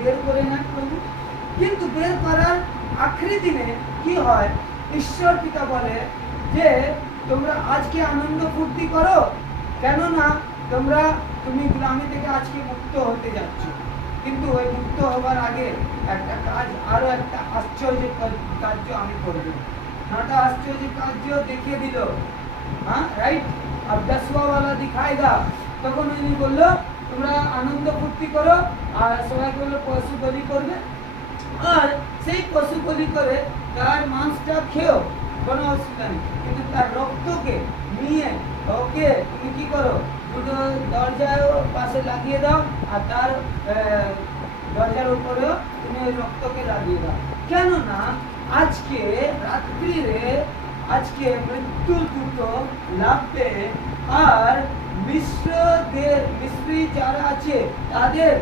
বের করে নেন প্রভু। কিন্তু বের করার আখরি দিনে কি হয়, ঈশ্বর পিতা বলে যে তোমরা আজকে আনন্দ ফুর্তি করো, কেননা তুমি গ্রামে থেকে আজকে মুক্ত হতে যাচ্ছ। কিন্তু ওই মুক্ত হবার আগে একটা কাজ, আরো একটা আশ্চর্য কার্য আমি করব। 9টা আশ্চর্য কার্য দেখিয়ে দিল, हाँ राइट। अब 10वां वाला दिखाएगा। তখন উনি বললো তোমরা আনন্দ ফুর্তি করো আর সবাইকে বললো পশু বলি করবে, আর সেই পশু বলি করে তার মাংসটা খেও, কোনো অসুবিধা নেই, কিন্তু তার রক্তকে নিয়ে ওকে তুমি কি করো, দুটো দরজায় পাশে লাগিয়ে দাও আর তার দরজার উপরেও তুমি ওই রক্তকে লাগিয়ে দাও। কেননা আজকে রাত্রিরে আজকে মৃত্যুর দুটো লাভবে আর মিশ্রী যারা আছে তাদের